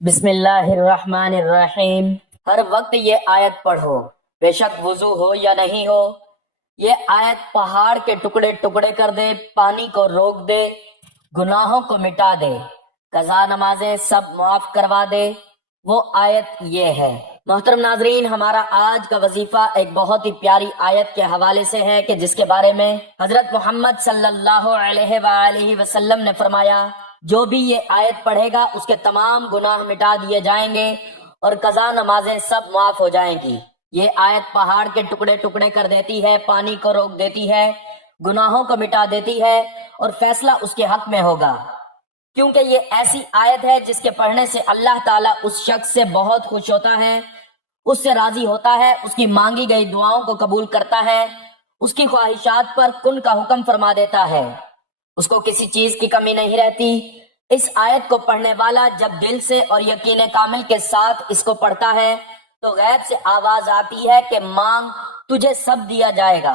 بسم اللہ الرحمن الرحیم۔ ہر وقت یہ آیت پڑھو، بے شک وضو ہو یا نہیں ہو۔ یہ آیت پہاڑ کے ٹکڑے ٹکڑے کر دے، پانی کو روک دے، گناہوں کو مٹا دے، قضا نمازیں سب معاف کروا دے، وہ آیت یہ ہے۔ محترم ناظرین، ہمارا آج کا وظیفہ ایک بہت ہی پیاری آیت کے حوالے سے ہے کہ جس کے بارے میں حضرت محمد صلی اللہ علیہ وآلہ وسلم نے فرمایا، جو بھی یہ آیت پڑھے گا اس کے تمام گناہ مٹا دیے جائیں گے اور قضا نمازیں سب معاف ہو جائیں گی۔ یہ آیت پہاڑ کے ٹکڑے ٹکڑے کر دیتی ہے، پانی کو روک دیتی ہے، گناہوں کو مٹا دیتی ہے اور فیصلہ اس کے حق میں ہوگا، کیونکہ یہ ایسی آیت ہے جس کے پڑھنے سے اللہ تعالیٰ اس شخص سے بہت خوش ہوتا ہے، اس سے راضی ہوتا ہے، اس کی مانگی گئی دعاؤں کو قبول کرتا ہے، اس کی خواہشات پر کن کا حکم فرما دیتا ہے، اس کو کسی چیز کی کمی نہیں رہتی۔ اس آیت کو پڑھنے والا جب دل سے اور یقین کامل کے ساتھ اس کو پڑھتا ہے تو غیب سے آواز آتی ہے کہ مانگ، تجھے سب دیا جائے گا۔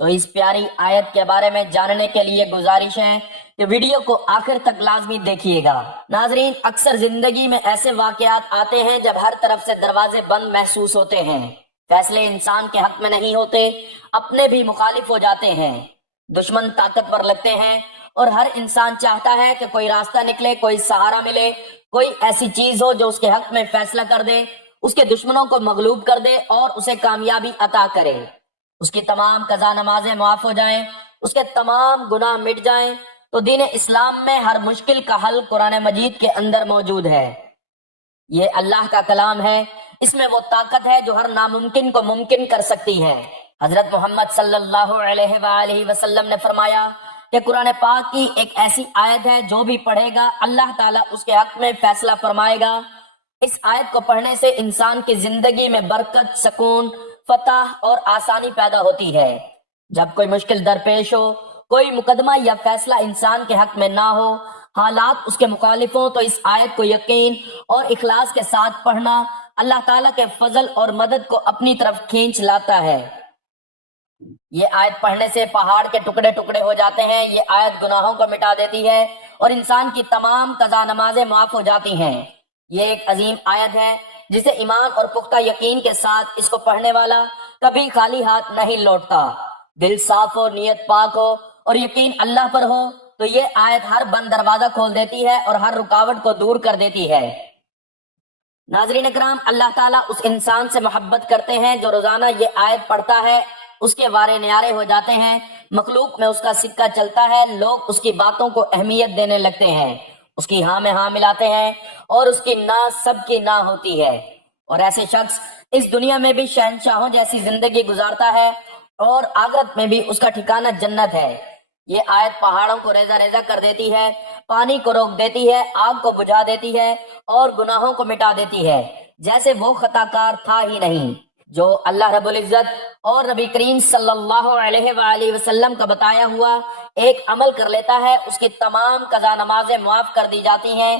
تو اس پیاری آیت کے بارے میں جاننے کے لیے گزارش ہے کہ ویڈیو کو آخر تک لازمی دیکھیے گا۔ ناظرین، اکثر زندگی میں ایسے واقعات آتے ہیں جب ہر طرف سے دروازے بند محسوس ہوتے ہیں، فیصلے انسان کے حق میں نہیں ہوتے، اپنے بھی مخالف ہو جاتے ہیں، دشمن طاقتور لگتے ہیں اور ہر انسان چاہتا ہے کہ کوئی راستہ نکلے، کوئی سہارا ملے، کوئی ایسی چیز ہو جو اس کے حق میں فیصلہ کر دے، اس کے دشمنوں کو مغلوب کر دے اور اسے کامیابی عطا کرے، اس کی تمام قضا نمازیں معاف ہو جائیں، اس کے تمام گناہ مٹ جائیں۔ تو دین اسلام میں ہر مشکل کا حل قرآن مجید کے اندر موجود ہے۔ یہ اللہ کا کلام ہے، اس میں وہ طاقت ہے جو ہر ناممکن کو ممکن کر سکتی ہے۔ حضرت محمد صلی اللہ علیہ وآلہ وسلم نے فرمایا کہ قرآن پاک کی ایک ایسی آیت ہے جو بھی پڑھے گا اللہ تعالیٰ اس کے حق میں فیصلہ فرمائے گا۔ اس آیت کو پڑھنے سے انسان کی زندگی میں برکت، سکون، فتح اور آسانی پیدا ہوتی ہے۔ جب کوئی مشکل درپیش ہو، کوئی مقدمہ یا فیصلہ انسان کے حق میں نہ ہو، حالات اس کے مخالف ہوں، تو اس آیت کو یقین اور اخلاص کے ساتھ پڑھنا اللہ تعالیٰ کے فضل اور مدد کو اپنی طرف کھینچ لاتا ہے۔ یہ آیت پڑھنے سے پہاڑ کے ٹکڑے ٹکڑے ہو جاتے ہیں، یہ آیت گناہوں کو مٹا دیتی ہے اور انسان کی تمام قضا نمازیں معاف ہو جاتی ہیں۔ یہ ایک عظیم آیت ہے جسے ایمان اور پختہ یقین کے ساتھ اس کو پڑھنے والا کبھی خالی ہاتھ نہیں لوٹتا۔ دل صاف ہو، نیت پاک ہو اور یقین اللہ پر ہو تو یہ آیت ہر بند دروازہ کھول دیتی ہے اور ہر رکاوٹ کو دور کر دیتی ہے۔ ناظرین اکرام، اللہ تعالیٰ اس انسان سے محبت کرتے ہیں جو روزانہ یہ آیت پڑھتا ہے، اس کے وارے نیارے ہو جاتے ہیں، مخلوق میں اس کا سکہ چلتا ہے، لوگ اس کی باتوں کو اہمیت دینے لگتے ہیں، اس کی ہاں میں ہاں ملاتے ہیں اور اس کی نہ سب کی نہ ہوتی ہے، اور ایسے شخص اس دنیا میں بھی شہنشاہوں جیسی زندگی گزارتا ہے اور آخرت میں بھی اس کا ٹھکانہ جنت ہے۔ یہ آیت پہاڑوں کو ریزہ ریزہ کر دیتی ہے، پانی کو روک دیتی ہے، آگ کو بجھا دیتی ہے اور گناہوں کو مٹا دیتی ہے، جیسے وہ خطا کار تھا ہی نہیں۔ جو اللہ رب العزت اور نبی کریم صلی اللہ علیہ وآلہ وسلم کا بتایا ہوا ایک عمل کر لیتا ہے، اس کی تمام قضا نمازیں معاف کر دی جاتی ہیں۔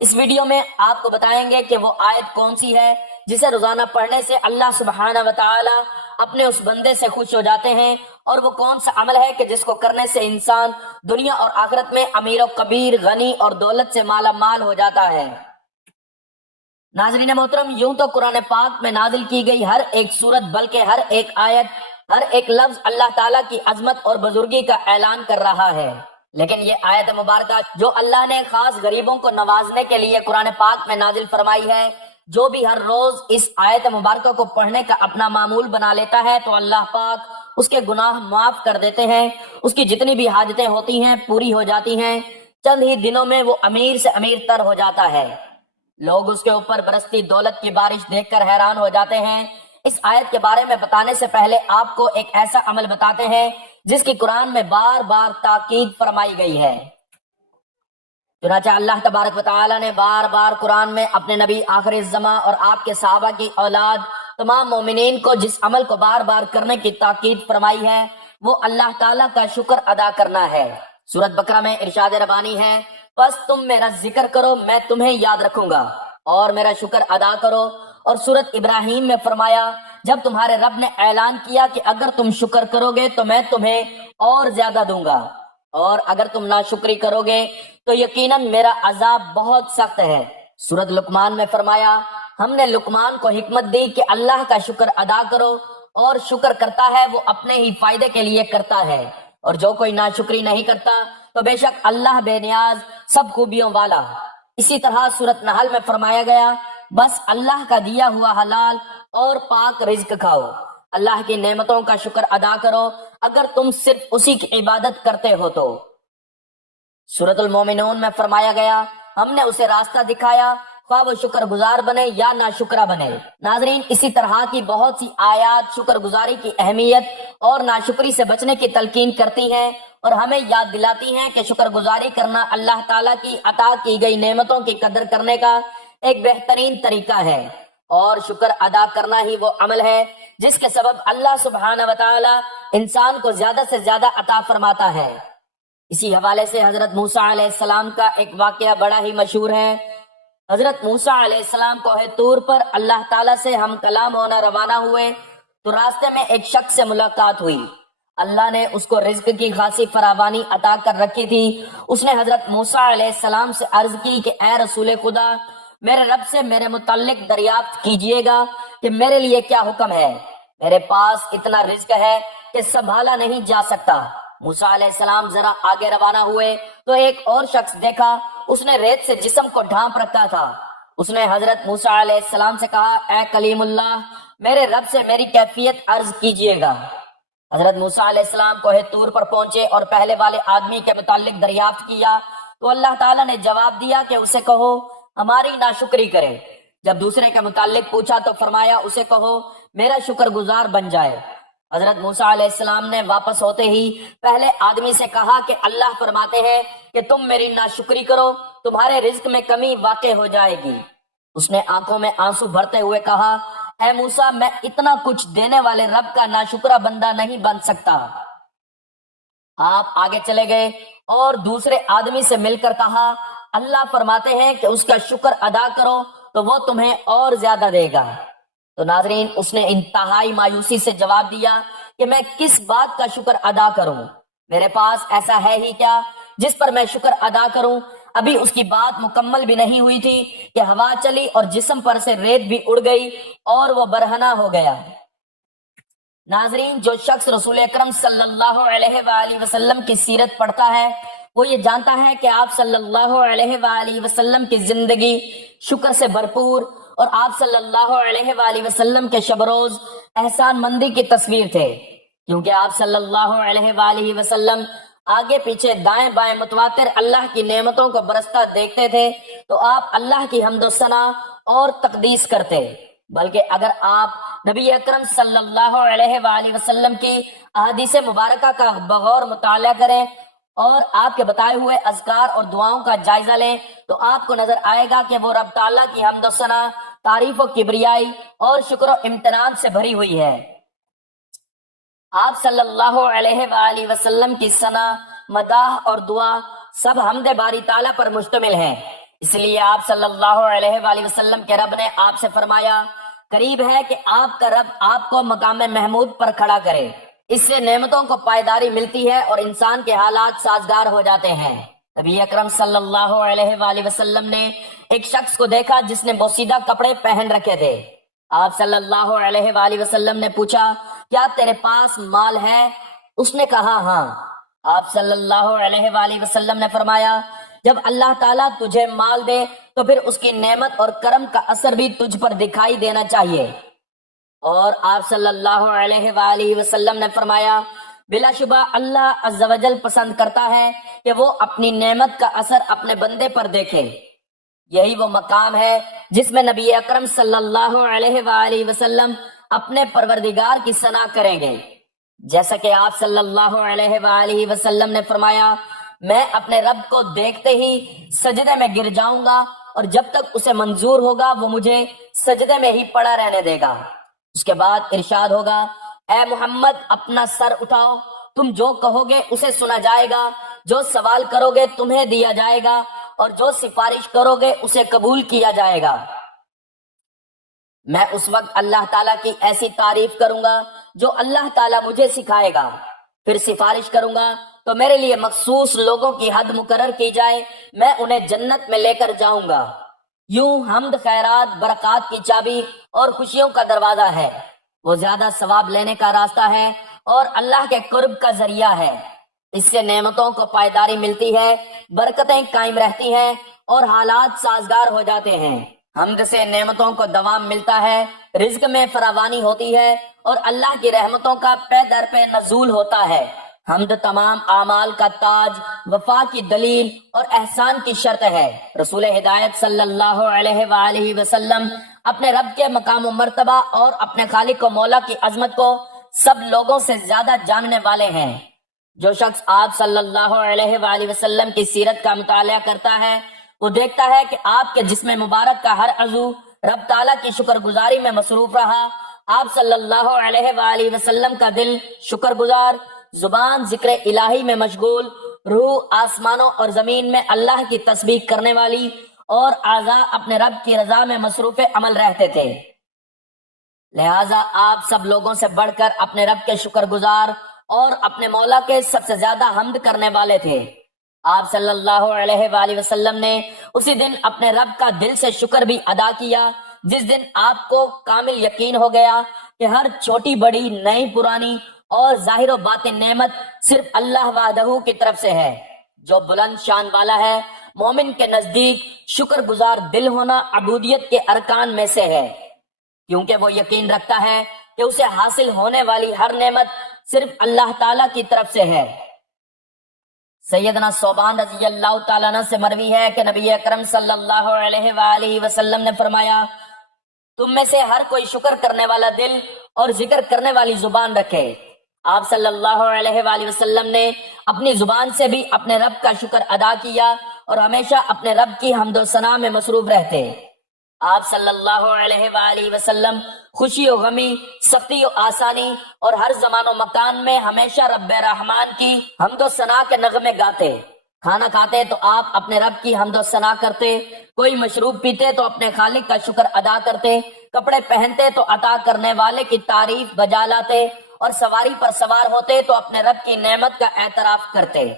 اس ویڈیو میں آپ کو بتائیں گے کہ وہ آیت کون سی ہے جسے روزانہ پڑھنے سے اللہ سبحانہ وتعالی اپنے اس بندے سے خوش ہو جاتے ہیں، اور وہ کون سا عمل ہے کہ جس کو کرنے سے انسان دنیا اور آخرت میں امیر و کبیر، غنی اور دولت سے مالا مال ہو جاتا ہے۔ ناظرین محترم، یوں تو قرآن پاک میں نازل کی گئی ہر ایک سورت، بلکہ ہر ایک آیت، ہر ایک لفظ اللہ تعالیٰ کی عظمت اور بزرگی کا اعلان کر رہا ہے، لیکن یہ آیت مبارکہ جو اللہ نے خاص غریبوں کو نوازنے کے لیے قرآن پاک میں نازل فرمائی ہے، جو بھی ہر روز اس آیت مبارکہ کو پڑھنے کا اپنا معمول بنا لیتا ہے تو اللہ پاک اس کے گناہ معاف کر دیتے ہیں، اس کی جتنی بھی حاجتیں ہوتی ہیں پوری ہو جاتی ہیں، چند ہی دنوں میں وہ امیر سے امیر تر ہو جاتا ہے۔ لوگ اس کے اوپر برستی دولت کی بارش دیکھ کر حیران ہو جاتے ہیں۔ اس آیت کے بارے میں بتانے سے پہلے آپ کو ایک ایسا عمل بتاتے ہیں جس کی قرآن میں بار بار تاکید فرمائی گئی ہے۔ چنانچہ اللہ تبارک و تعالیٰ نے بار بار قرآن میں اپنے نبی آخر الزماں اور آپ کے صحابہ کی اولاد تمام مومنین کو جس عمل کو بار بار کرنے کی تاکید فرمائی ہے وہ اللہ تعالیٰ کا شکر ادا کرنا ہے۔ سورۃ بقرہ میں ارشاد ربانی ہے، بس تم میرا ذکر کرو میں تمہیں یاد رکھوں گا اور میرا شکر ادا کرو، اور سورۃ ابراہیم میں فرمایا، جب تمہارے رب نے اعلان کیا کہ اگر تم شکر کرو گے تو میں تمہیں اور زیادہ دوں گا، اور اگر تم ناشکری کرو گے تو یقیناً میرا عذاب بہت سخت ہے۔ سورت لقمان میں فرمایا ہم نے لقمان کو حکمت دی کہ اللہ کا شکر ادا کرو، اور شکر کرتا ہے وہ اپنے ہی فائدے کے لیے کرتا ہے، اور جو کوئی ناشکری نہیں کرتا تو بے شک اللہ بے نیاز سب خوبیوں والا۔ اسی طرح سورت نحل میں فرمایا گیا بس اللہ کا دیا ہوا حلال اور پاک رزق کھاؤ، اللہ کی نعمتوں کا شکر ادا کرو اگر تم صرف اسی کی عبادت کرتے ہو تو۔ سورت المومنون میں فرمایا گیا ہم نے اسے راستہ دکھایا، خواہ وہ شکر گزار بنے یا ناشکرا بنے۔ ناظرین، اسی طرح کی بہت سی آیات شکر گزاری کی اہمیت اور ناشکری سے بچنے کی تلقین کرتی ہیں اور ہمیں یاد دلاتی ہیں کہ شکر گزاری کرنا اللہ تعالیٰ کی عطا کی گئی نعمتوں کی قدر کرنے کا ایک بہترین طریقہ ہے، اور شکر ادا کرنا ہی وہ عمل ہے جس کے سبب اللہ سبحانہ و تعالی انسان کو زیادہ سے زیادہ عطا فرماتا ہے۔ اسی حوالے سے حضرت موسیٰ علیہ السلام کا ایک واقعہ بڑا ہی مشہور ہے۔ حضرت موسیٰ علیہ السلام کوہ طور پر اللہ تعالیٰ سے ہم کلام ہونا روانہ ہوئے تو راستے میں ایک شخص سے ملاقات ہوئی۔ اللہ نے اس کو رزق کی خاصی فراوانی عطا کر رکھی تھی۔ اس نے حضرت موسیٰ علیہ السلام سے عرض کی کہ اے رسول خدا، میرے رب سے میرے متعلق دریافت کیجئے گا کہ میرے لیے کیا حکم ہے، میرے پاس اتنا رزق ہے کہ سنبھالا نہیں جا سکتا۔ موسیٰ علیہ السلام ذرا آگے روانہ ہوئے تو ایک اور شخص دیکھا، اس نے ریت سے جسم کو ڈھانپ رکھا تھا۔ اس نے حضرت موسیٰ علیہ السلام سے کہا اے کلیم اللہ، میرے رب سے میری کیفیت عرض کیجئے گا۔ حضرت موسیٰ علیہ السلام کوہ طور پر پہنچے اور پہلے والے آدمی کے متعلق دریافت کیا تو اللہ تعالیٰ نے جواب دیا کہ اسے کہو ہماری ناشکری کرے۔ جب دوسرے کے متعلق پوچھا تو فرمایا اسے کہو میرا شکر گزار بن جائے۔ حضرت موسیٰ علیہ السلام نے واپس ہوتے ہی پہلے آدمی سے کہا کہ اللہ فرماتے ہیں کہ تم میری ناشکری کرو، تمہارے رزق میں کمی واقع ہو جائے گی۔ اس نے آنکھوں میں آنسو بھرتے ہوئے کہا اے موسیٰ، میں اتنا کچھ دینے والے رب کا ناشکرا بندہ نہیں بن سکتا۔ آپ آگے چلے گئے اور دوسرے آدمی سے مل کر کہا اللہ فرماتے ہیں کہ اس کا شکر ادا کرو تو وہ تمہیں اور زیادہ دے گا۔ تو ناظرین، اس نے انتہائی مایوسی سے جواب دیا کہ میں کس بات کا شکر ادا کروں، میرے پاس ایسا ہے ہی کیا جس پر میں شکر ادا کروں۔ ابھی اس کی بات مکمل بھی نہیں ہوئی تھی کہ ہوا چلی اور جسم پر سے ریت بھی اڑ گئی اور وہ برہنہ ہو گیا۔ ناظرین، جو شخص رسول اکرم صلی اللہ علیہ وآلہ وسلم کی سیرت پڑھتا ہے وہ یہ جانتا ہے کہ آپ صلی اللہ علیہ وآلہ وسلم کی زندگی شکر سے بھرپور اور آپ صلی اللہ علیہ وآلہ وسلم کے شب روز احسان مندی کی تصویر تھے، کیونکہ آپ صلی اللہ علیہ وآلہ وسلم آگے پیچھے دائیں بائیں متواتر اللہ کی نعمتوں کو برستا دیکھتے تھے تو آپ اللہ کی حمد و ثنا اور تقدیس کرتے، بلکہ اگر آپ نبی اکرم صلی اللہ علیہ وآلہ وسلم کی احادیث مبارکہ کا بغور مطالعہ کریں اور آپ کے بتائے ہوئے اذکار اور دعاؤں کا جائزہ لیں تو آپ کو نظر آئے گا کہ وہ رب تعالیٰ کی حمد و ثنا، تعریف و کبریائی اور شکر و امتنان سے بھری ہوئی ہے۔ آپ صلی اللہ علیہ وآلہ وسلم کی ثنا، مداح اور دعا سب حمد باری تعالیٰ پر مشتمل ہیں، اس لیے آپ صلی اللہ علیہ وآلہ وسلم کے رب نے آپ سے فرمایا قریب ہے کہ آپ کا رب آپ کو مقام محمود پر کھڑا کرے، اس سے نعمتوں کو پائیداری ملتی ہے اور انسان کے حالات سازگار ہو جاتے ہیں۔ نبی اکرم صلی اللہ علیہ وآلہ وسلم نے ایک شخص کو دیکھا جس نے بوسیدہ کپڑے پہن رکھے تھے۔ آپ صلی اللہ علیہ وآلہ وسلم نے پوچھا کیا تیرے پاس مال ہے؟ اس نے کہا ہاں۔ آپ صلی اللہ علیہ وآلہ وسلم نے فرمایا جب اللہ تعالیٰ تجھے مال دے تو پھر اس کی نعمت اور کرم کا اثر بھی تجھ پر دکھائی دینا چاہیے۔ اور آپ صلی اللہ علیہ وآلہ وسلم نے فرمایا بلا شبہ اللہ عز و جل پسند کرتا ہے کہ وہ اپنی نعمت کا اثر اپنے بندے پر دیکھے۔ یہی وہ مقام ہے جس میں نبی اکرم صلی اللہ علیہ وآلہ وسلم اپنے پروردگار کی ثنا کریں گے، جیسا کہ آپ صلی اللہ علیہ وآلہ وسلم نے فرمایا میں اپنے رب کو دیکھتے ہی سجدے میں گر جاؤں گا اور جب تک اسے منظور ہوگا وہ مجھے سجدے میں ہی پڑا رہنے دے گا۔ اس کے بعد ارشاد ہوگا اے محمد اپنا سر اٹھاؤ، تم جو کہو گے اسے سنا جائے گا، جو سوال کرو گے تمہیں دیا جائے گا اور جو سفارش کرو گے اسے قبول کیا جائے گا۔ میں اس وقت اللہ تعالیٰ کی ایسی تعریف کروں گا جو اللہ تعالیٰ مجھے سکھائے گا، پھر سفارش کروں گا تو میرے لیے مخصوص لوگوں کی حد مقرر کی جائے، میں انہیں جنت میں لے کر جاؤں گا۔ یوں حمد خیرات برکات کی چابی اور خوشیوں کا دروازہ ہے، وہ زیادہ ثواب لینے کا راستہ ہے اور اللہ کے قرب کا ذریعہ ہے۔ اس سے نعمتوں کو پائیداری ملتی ہے، برکتیں قائم رہتی ہیں اور حالات سازگار ہو جاتے ہیں۔ حمد سے نعمتوں کو دوام ملتا ہے، رزق میں فراوانی ہوتی ہے اور اللہ کی رحمتوں کا پے در پے نزول ہوتا ہے۔ حمد تمام اعمال کا تاج، وفا کی دلیل اور احسان کی شرط ہے۔ رسول ہدایت صلی اللہ علیہ وآلہ وسلم اپنے رب کے مقام و مرتبہ اور اپنے خالق و مولا کی عظمت کو سب لوگوں سے زیادہ جاننے والے ہیں۔ جو شخص آپ صلی اللہ علیہ وآلہ وسلم کی سیرت کا مطالعہ کرتا ہے وہ دیکھتا ہے کہ آپ کے جسم مبارک کا ہر عضو رب تعالیٰ کی شکر گزاری میں مصروف رہا۔ آپ صلی اللہ علیہ وآلہ وسلم کا دل شکر گزار، زبان ذکر الہی میں مشغول، روح آسمانوں اور زمین میں اللہ کی تسبیح کرنے والی اور اعضاء اپنے رب کی رضا میں مصروف عمل رہتے تھے۔ لہٰذا آپ سب لوگوں سے بڑھ کر اپنے رب کے شکر گزار اور اپنے مولا کے سب سے زیادہ حمد کرنے والے تھے۔ آپ صلی اللہ علیہ وآلہ وسلم نے اسی دن اپنے رب کا دل سے شکر بھی ادا کیا جس دن آپ کو کامل یقین ہو گیا کہ ہر چھوٹی بڑی، نئی پرانی اور ظاہر و باطن نعمت صرف اللہ وحدہ کی طرف سے ہے جو بلند شان والا ہے۔ مومن کے نزدیک شکر گزار دل ہونا عبودیت کے ارکان میں سے ہے، کیونکہ وہ یقین رکھتا ہے کہ اسے حاصل ہونے والی ہر نعمت صرف اللہ تعالیٰ کی طرف سے ہے۔ سیدنا صوبان رضی اللہ تعالیٰ عنہ سے مروی ہے کہ نبی اکرم صلی اللہ علیہ وآلہ وسلم نے فرمایا، تم میں سے ہر کوئی شکر کرنے والا دل اور ذکر کرنے والی زبان رکھے۔ آپ صلی اللہ علیہ وآلہ وسلم نے اپنی زبان سے بھی اپنے رب کا شکر ادا کیا اور ہمیشہ اپنے رب کی حمد و ثنا میں مصروف رہتے۔ آپ صلی اللہ علیہ وآلہ وسلم خوشی و غمی، سختی و آسانی اور ہر زمان و مکان میں ہمیشہ رب رحمان کی حمد و ثنا کے نغمے گاتے۔ کھانا کھاتے تو آپ اپنے رب کی حمد و ثنا کرتے، کوئی مشروب پیتے تو اپنے خالق کا شکر ادا کرتے، کپڑے پہنتے تو عطا کرنے والے کی تعریف بجا لاتے اور سواری پر سوار ہوتے تو اپنے رب کی نعمت کا اعتراف کرتے۔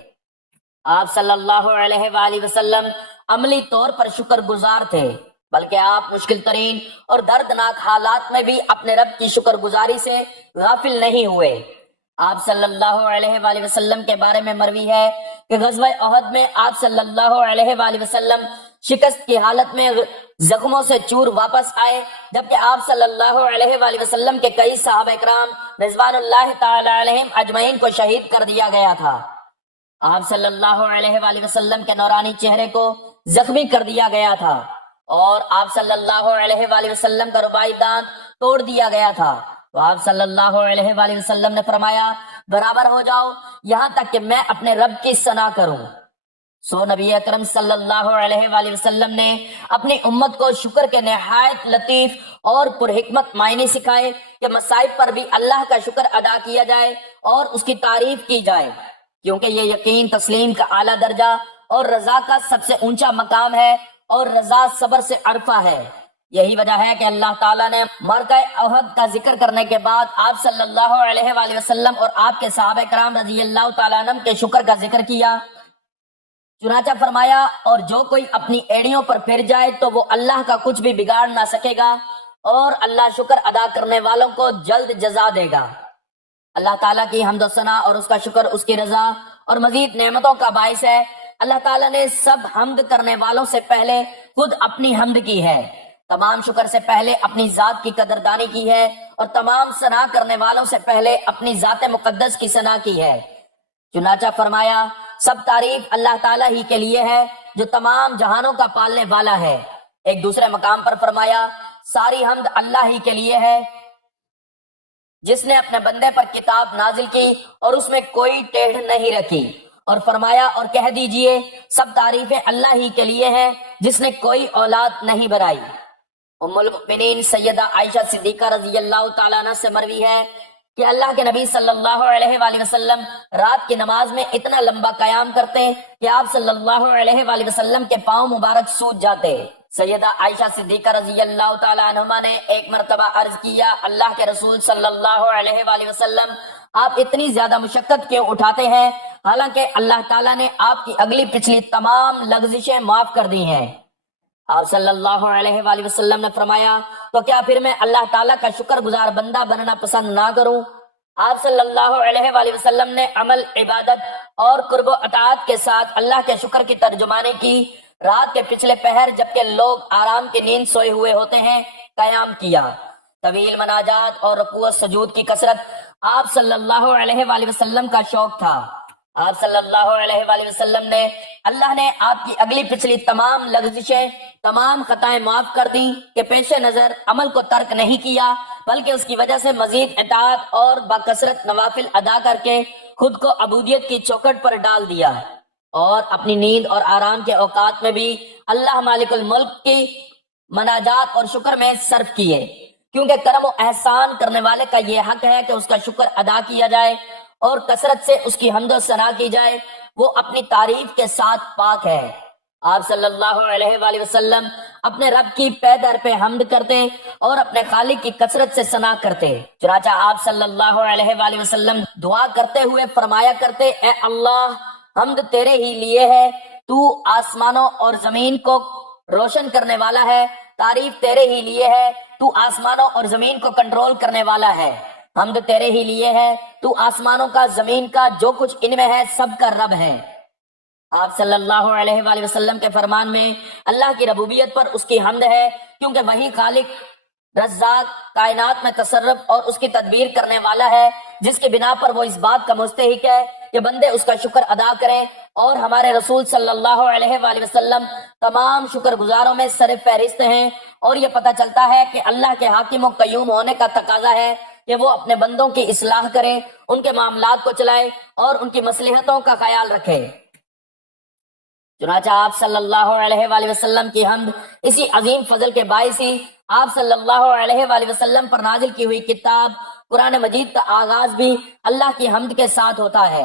آپ صلی اللہ علیہ وآلہ وسلم عملی طور پر شکر گزار تھے، بلکہ آپ مشکل ترین اور دردناک حالات میں بھی اپنے رب کی شکر گزاری سے غافل نہیں ہوئے۔ آپ صلی اللہ علیہ وآلہ وسلم کے بارے میں مروی ہے کہ غزوہ احد میں آپ صلی اللہ علیہ وآلہ وسلم شکست کی حالت میں زخموں سے چور واپس آئے، جبکہ آپ صلی اللہ علیہ وآلہ وسلم کے کئی صحابہ کرام رضوان اللہ تعالی علیہم اجمعین کو شہید کر دیا گیا تھا۔ آپ صلی اللہ علیہ وآلہ وسلم کے نورانی چہرے کو زخمی کر دیا گیا تھا اور آپ صلی اللہ علیہ وآلہ وسلم کا رباعی دانت توڑ دیا گیا تھا۔ تو آپ صلی اللہ علیہ وآلہ وسلم نے فرمایا، برابر ہو جاؤ یہاں تک کہ میں اپنے رب کی ثنا کروں۔ سو نبی اکرم صلی اللہ علیہ وآلہ وسلم نے اپنی امت کو شکر کے نہایت لطیف اور پرحکمت معنی سکھائے کہ مصائب پر بھی اللہ کا شکر ادا کیا جائے اور اس کی تعریف کی جائے، کیونکہ یہ یقین تسلیم کا اعلیٰ درجہ اور رضا کا سب سے اونچا مقام ہے اور رضا صبر سے عرفہ ہے۔ یہی وجہ ہے کہ اللہ تعالیٰ نے معرکہ احد کا ذکر کرنے کے بعد آپ صلی اللہ علیہ وآلہ وسلم اور آپ کے صحابہ کرام رضی اللہ تعالیٰ عنہ کے شکر کا ذکر کیا۔ چنانچہ فرمایا، اور جو کوئی اپنی ایڑیوں پر پھر جائے تو وہ اللہ کا کچھ بھی بگاڑ نہ سکے گا اور اللہ شکر ادا کرنے والوں کو جلد جزا دے گا۔ اللہ تعالیٰ کی حمد و ثنا اور اس کا شکر اس کی رضا اور مزید نعمتوں کا باعث ہے۔ اللہ تعالیٰ نے سب حمد کرنے والوں سے پہلے خود اپنی حمد کی ہے، تمام شکر سے پہلے اپنی ذات کی قدردانی کی ہے اور تمام ثنا کرنے والوں سے پہلے اپنی ذات مقدس کی ثنا کی ہے۔ چنانچہ فرمایا، سب تعریف اللہ تعالیٰ ہی کے لیے ہے جو تمام جہانوں کا پالنے والا ہے۔ ایک دوسرے مقام پر فرمایا، ساری حمد اللہ ہی کے لیے ہے جس نے اپنے بندے پر کتاب نازل کی اور اس میں کوئی ٹیڑھ نہیں رکھی، اور فرمایا، اور کہہ دیجئے سب تعریفیں اللہ ہی کے لیے ہیں جس نے کوئی اولاد نہیں بنائی۔ ام المؤمنین سیدہ عائشہ صدیقہ رضی اللہ تعالیٰ عنہ سے مروی ہے کہ اللہ کے نبی صلی اللہ علیہ وآلہ وسلم رات کی نماز میں اتنا لمبا قیام کرتے کہ آپ صلی اللہ علیہ وآلہ وسلم کے پاؤں مبارک سوج جاتے۔ سیدہ عائشہ صدیقہ رضی اللہ تعالیٰ عنہما نے ایک مرتبہ عرض کیا، اللہ کے رسول صلی اللہ علیہ وآلہ وسلم، آپ اتنی زیادہ مشقت کیوں اٹھاتے ہیں حالانکہ اللہ تعالیٰ نے آپ کی اگلی پچھلی تمام لغزشیں معاف کر دی ہیں؟ آپ صلی اللہ علیہ وآلہ وسلم نے فرمایا تو کیا پھر میں اللہ تعالیٰ کا شکر گزار بندہ بننا پسند نہ کروں؟ آپ صلی اللہ علیہ وآلہ وسلم نے عمل، عبادت اور قرب و اطاعت کے ساتھ اللہ کے شکر کی ترجمانی کی۔ رات کے پچھلے پہر جبکہ لوگ آرام کی نیند سوئے ہوئے ہوتے ہیں قیام کیا۔ طویل مناجات اور رکوع و سجود کی کثرت آپ صلی اللہ علیہ وآلہ وسلم کا شوق تھا۔ آپ صلی اللہ علیہ وآلہ وسلم نے اللہ نے آپ کی اگلی پچھلی تمام لغزشیں، تمام خطائیں معاف کر دی کہ پیش نظر عمل کو ترک نہیں کیا، بلکہ اس کی وجہ سے مزید اطاعت اور باکثرت نوافل ادا کر کے خود کو عبودیت کی چوکھٹ پر ڈال دیا، اور اپنی نیند اور آرام کے اوقات میں بھی اللہ مالک الملک کی مناجات اور شکر میں صرف کیے، کیونکہ کرم و احسان کرنے والے کا یہ حق ہے کہ اس کا شکر ادا کیا جائے اور کثرت سے اس کی حمد و ثنا کی جائے۔ وہ اپنی تعریف کے ساتھ پاک ہے۔ آپ صلی اللہ علیہ وآلہ وسلم اپنے رب کی پے در پہ حمد کرتے اور اپنے خالق کی کثرت سے ثنا کرتے۔ چنانچہ آپ صلی اللہ علیہ وآلہ وسلم دعا کرتے ہوئے فرمایا کرتے، اے اللہ، حمد تیرے ہی لیے ہے، تو آسمانوں اور زمین کو روشن کرنے والا ہے، تعریف تیرے ہی لیے ہے، تو آسمانوں اور زمین کو کنٹرول کرنے والا ہے، حمد تیرے ہی لیے ہے، تو آسمانوں کا، زمین کا، جو کچھ ان میں ہے سب کا رب ہے۔ آپ صلی اللہ علیہ وآلہ وسلم کے فرمان میں اللہ کی ربوبیت پر اس کی حمد ہے، کیونکہ وہی خالق، رزاق، کائنات میں تصرف اور اس کی تدبیر کرنے والا ہے، جس کی بنا پر وہ اس بات کا مستحق ہے کہ بندے اس کا شکر ادا کریں، اور ہمارے رسول صلی اللہ علیہ وآلہ وسلم تمام شکر گزاروں میں سر فہرست ہیں۔ اور یہ پتہ چلتا ہے کہ اللہ کے حاکم و قیوم ہونے کا تقاضا ہے کہ وہ اپنے بندوں کی اصلاح کرے، ان کے معاملات کو چلائے اور ان کی مصلحتوں کا خیال رکھے۔ چنانچہ آپ صلی اللہ علیہ وآلہ وسلم کی حمد اسی عظیم فضل کے باعث ہی آپ صلی اللہ علیہ وآلہ وسلم پر نازل کی ہوئی کتاب قرآن مجید کا آغاز بھی اللہ کی حمد کے ساتھ ہوتا ہے۔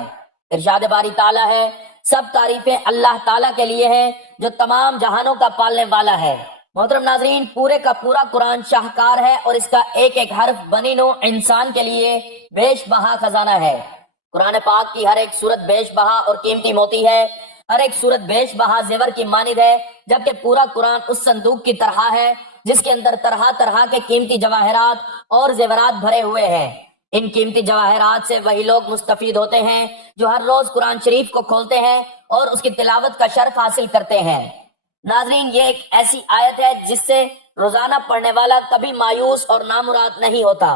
ارشاد باری تعالیٰ ہے، سب تعریفیں اللہ تعالیٰ کے لیے ہیں جو تمام جہانوں کا پالنے والا ہے۔ محترم ناظرین، پورے کا پورا قرآن شاہکار ہے اور اس کا ایک ایک حرف بنی نوع انسان کے لیے بیش بہا خزانہ ہے۔ قرآن پاک کی ہر ایک صورت بیش بہا اور قیمتی موتی ہے، ہر ایک صورت بیش بہا زیور کی مانند ہے، جبکہ پورا قرآن اس صندوق کی طرح ہے جس کے اندر طرح طرح کے قیمتی جواہرات اور زیورات بھرے ہوئے ہیں۔ ان قیمتی جواہرات سے وہی لوگ مستفید ہوتے ہیں جو ہر روز قرآن شریف کو کھولتے ہیں اور اس کی تلاوت کا شرف حاصل کرتے ہیں۔ ناظرین، یہ ایک ایسی آیت ہے جس سے روزانہ پڑھنے والا کبھی مایوس اور نامراد نہیں ہوتا۔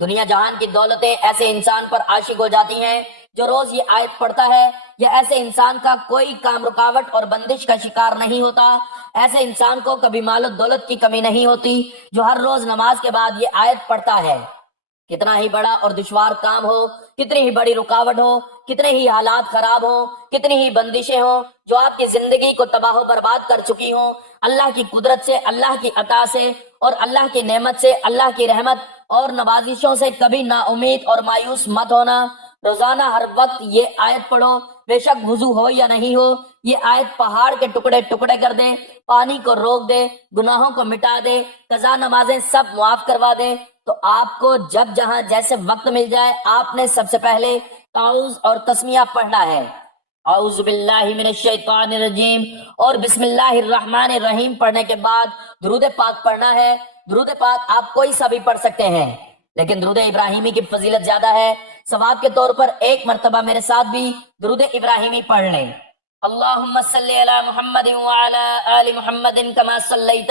دنیا جہان کی دولتیں ایسے انسان پر عاشق ہو جاتی ہیں جو روز یہ آیت پڑھتا ہے، یا ایسے انسان کا کوئی کام رکاوٹ اور بندش کا شکار نہیں ہوتا۔ ایسے انسان کو کبھی مال و دولت کی کمی نہیں ہوتی جو ہر روز نماز کے بعد یہ آیت پڑھتا ہے۔ کتنا ہی بڑا اور دشوار کام ہو، کتنی ہی بڑی رکاوٹ ہو، کتنے ہی حالات خراب ہوں، کتنی ہی بندشیں ہوں جو آپ کی زندگی کو تباہ و برباد کر چکی ہوں، اللہ کی قدرت سے، اللہ کی عطا سے اور اللہ کی نعمت سے، اللہ کی رحمت اور نوازشوں سے کبھی نا امید اور مایوس مت ہونا۔ روزانہ ہر وقت یہ آیت پڑھو، بے شک وضو ہو یا نہیں ہو، یہ آیت پہاڑ کے ٹکڑے ٹکڑے کر دے، پانی کو روک دے، گناہوں کو مٹا دے، قضا نمازیں سب معاف کروا دے۔ تو آپ کو جب جہاں جیسے وقت مل جائے، آپ نے سب سے پہلے تعوذ اور تسمیہ پڑھنا ہے۔ اعوذ باللہ من الشیطان الرجیم اور بسم اللہ الرحمن الرحیم پڑھنے کے بعد درود پاک پڑھنا ہے۔ درود پاک آپ کوئی سا بھی پڑھ سکتے ہیں، لیکن درود ابراہیمی کی فضیلت زیادہ ہے۔ ثواب کے طور پر ایک مرتبہ میرے ساتھ بھی درود ابراہیمی پڑھ لیں۔ اللہم صلی علی محمد وعلی آل محمد کما صلیت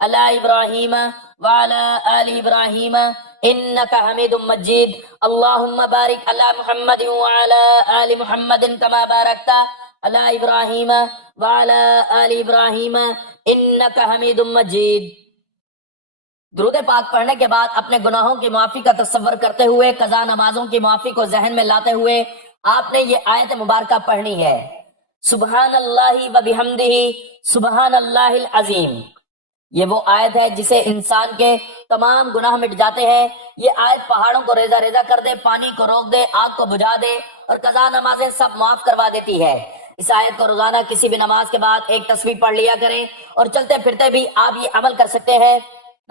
علی ابراہیم وعلی آل ابراہیم انک حمید مجید۔ اللہم بارک علی محمد وعلی آل محمد کما بارکت علی ابراہیم وعلی آل ابراہیم انک حمید مجید۔ درود پاک پڑھنے کے بعد اپنے گناہوں کی معافی کا تصور کرتے ہوئے، قضا نمازوں کی معافی کو ذہن میں لاتے ہوئے آپ نے یہ آیت مبارکہ پڑھنی ہے۔ سبحان اللہ و بحمدہ سبحان اللہ العظیم۔ یہ وہ آیت ہے جسے انسان کے تمام گناہ مٹ جاتے ہیں۔ یہ آیت پہاڑوں کو ریزہ ریزہ کر دے، پانی کو روک دے، آگ کو بجھا دے اور قضا نمازیں سب معاف کروا دیتی ہے۔ اس آیت کو روزانہ کسی بھی نماز کے بعد ایک تسبیح پڑھ لیا کریں، اور چلتے پھرتے بھی آپ یہ عمل کر سکتے ہیں۔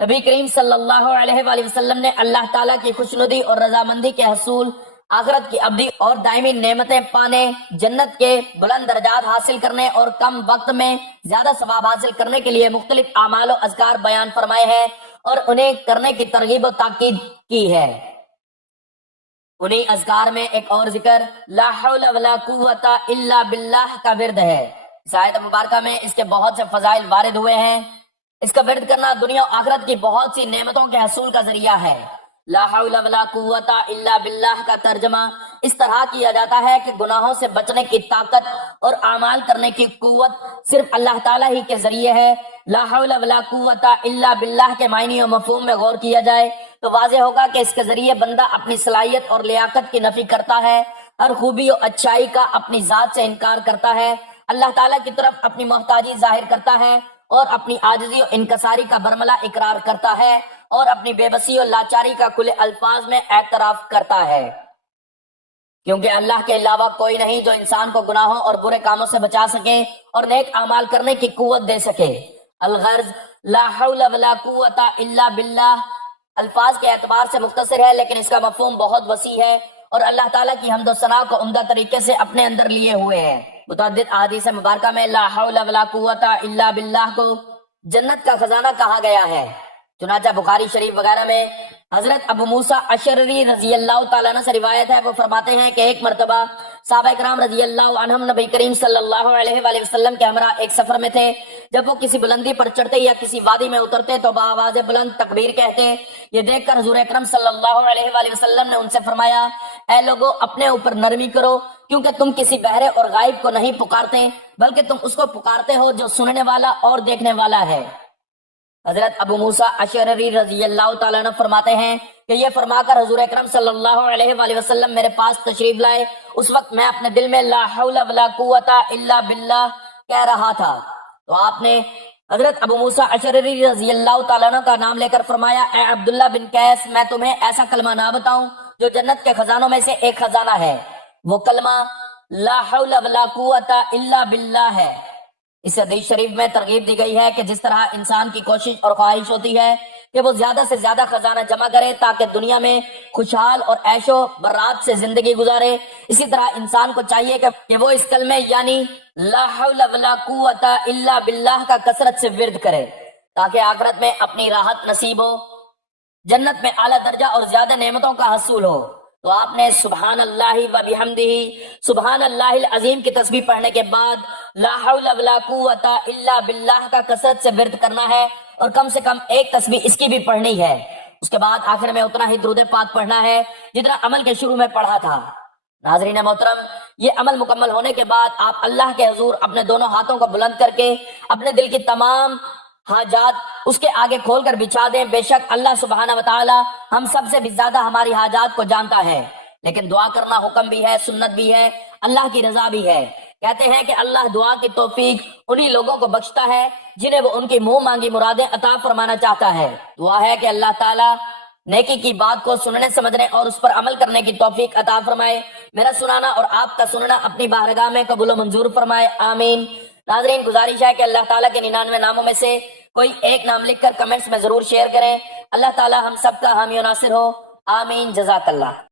نبی کریم صلی اللہ علیہ وآلہ وسلم نے اللہ تعالیٰ کی خوشنودی اور رضامندی کے حصول آخرت کی ابدی اور دائمی نعمتیں پانے، جنت کے بلند درجات حاصل کرنے اور کم وقت میں زیادہ ثواب حاصل کرنے کے لیے مختلف اعمال و اذکار بیان فرمائے ہیں اور انہیں کرنے کی ترغیب و تاکید کی ہے۔ انہی اذکار میں ایک اور ذکر لا حول ولا قوت الا باللہ کا ورد ہے۔ اس آیت مبارکہ میں اس کے بہت سے فضائل وارد ہوئے ہیں۔ اس کا ورد کرنا دنیا و آخرت کی بہت سی نعمتوں کے حصول کا ذریعہ ہے۔ لا حول ولا قوت الا باللہ کا ترجمہ اس طرح کیا جاتا ہے کہ گناہوں سے بچنے کی طاقت اور اعمال کرنے کی قوت صرف اللہ تعالیٰ ہی کے ذریعے ہے۔ لا حول ولا قوت الا باللہ کے معنی و مفہوم میں غور کیا جائے تو واضح ہوگا کہ اس کے ذریعے بندہ اپنی صلاحیت اور لیاقت کی نفی کرتا ہے، ہر خوبی و اچھائی کا اپنی ذات سے انکار کرتا ہے، اللہ تعالیٰ کی طرف اپنی محتاجی ظاہر کرتا ہے اور اپنی عاجزی و انکساری کا برملا اقرار کرتا ہے اور اپنی بے بسی و لاچاری کا کھلے الفاظ میں اعتراف کرتا ہے، کیونکہ اللہ کے علاوہ کوئی نہیں جو انسان کو گناہوں اور برے کاموں سے بچا سکے اور نیک اعمال کرنے کی قوت دے سکے۔ الغرض لا حول ولا قوت الا باللہ الفاظ کے اعتبار سے مختصر ہے، لیکن اس کا مفہوم بہت وسیع ہے اور اللہ تعالیٰ کی حمد و ثنا کو عمدہ طریقے سے اپنے اندر لیے ہوئے ہیں۔ متعدد احادیث مبارکہ میں لا حول ولا قوت الا باللہ کو جنت کا خزانہ کہا گیا ہے۔ چنانچہ بخاری شریف وغیرہ میں حضرت ابو موسیٰ اشعری رضی اللہ تعالیٰ عنہ سے روایت ہے، وہ فرماتے ہیں کہ ایک مرتبہ صحابہ کرام رضی اللہ عنہم نبی کریم صلی اللہ علیہ وآلہ وسلم کے ہمراہ ایک سفر میں تھے۔ جب وہ کسی بلندی پر چڑھتے یا کسی وادی میں اترتے تو بآواز بلند تکبیر کہتے۔ یہ دیکھ کر حضور اکرم صلی اللہ علیہ وآلہ وسلم نے ان سے فرمایا، اے لوگو اپنے اوپر نرمی کرو، کیونکہ تم کسی بہرے اور غائب کو نہیں پکارتے بلکہ تم اس کو پکارتے ہو جو سننے والا اور دیکھنے والا ہے۔ حضرت ابو موسیٰ اشعری رضی اللہ تعالیٰ عنہ فرماتے ہیں کہ یہ فرما کر حضور اکرم صلی اللہ علیہ وآلہ وسلم میرے پاس تشریف لائے۔ اس وقت میں اپنے دل میں لا حول ولا قوت الا باللہ کہہ رہا تھا تو آپ نے حضرت ابو موسیٰ اشعری رضی اللہ تعالیٰ عنہ کا نام لے کر فرمایا، اے عبداللہ بن قیس، میں تمہیں ایسا کلمہ نہ بتاؤں جو جنت کے خزانوں میں سے ایک خزانہ ہے؟ وہ کلمہ لا حول ولا قوت الا باللہ ہے۔ اس حدیث شریف میں ترغیب دی گئی ہے کہ جس طرح انسان کی کوشش اور خواہش ہوتی ہے کہ وہ زیادہ سے زیادہ خزانہ جمع کرے تاکہ دنیا میں خوشحال اور عیش و برات سے زندگی گزارے، اسی طرح انسان کو چاہیے کہ وہ اس کلمے یعنی لا حول ولا قوت الا باللہ کا کثرت سے ورد کرے تاکہ آخرت میں اپنی راحت نصیب ہو، جنت میں اعلیٰ درجہ اور زیادہ نعمتوں کا حصول ہو۔ تو آپ نے سبحان اللہ و بحمدہ سبحان اللہ العظیم کی تسبیح پڑھنے کے بعد لا حول ولا قوت الا باللہ کا کثرت سے ورد کرنا ہے اور کم سے کم ایک تسبیح اس کی بھی پڑھنی ہے۔ اس کے بعد آخر میں اتنا ہی درود پاک پڑھنا ہے جتنا عمل کے شروع میں پڑھا تھا۔ ناظرین محترم، یہ عمل مکمل ہونے کے بعد آپ اللہ کے حضور اپنے دونوں ہاتھوں کو بلند کر کے اپنے دل کی تمام حاجات اس کے آگے کھول کر بچھا دیں۔ بے شک اللہ سبحانہ وتعالی ہم سب سے بھی زیادہ ہماری حاجات کو جانتا ہے، لیکن دعا کرنا حکم بھی ہے، سنت بھی ہے، اللہ کی رضا بھی ہے۔ کہتے ہیں کہ اللہ دعا کی توفیق انہی لوگوں کو بخشتا ہے جنہیں وہ ان کی منہ مانگی مرادیں عطا فرمانا چاہتا ہے۔ دعا ہے کہ اللہ تعالیٰ نیکی کی بات کو سننے سمجھنے اور اس پر عمل کرنے کی توفیق عطا فرمائے۔ میرا سنانا اور آپ کا سننا اپنی بارگاہ میں قبول و منظور فرمائے، آمین۔ ناظرین، گزارش ہے کہ اللہ تعالیٰ کے 99 ناموں میں سے کوئی ایک نام لکھ کر کمنٹس میں ضرور شیئر کریں۔ اللہ تعالیٰ ہم سب کا حامی و ناصر ہو، آمین، جزاک اللہ۔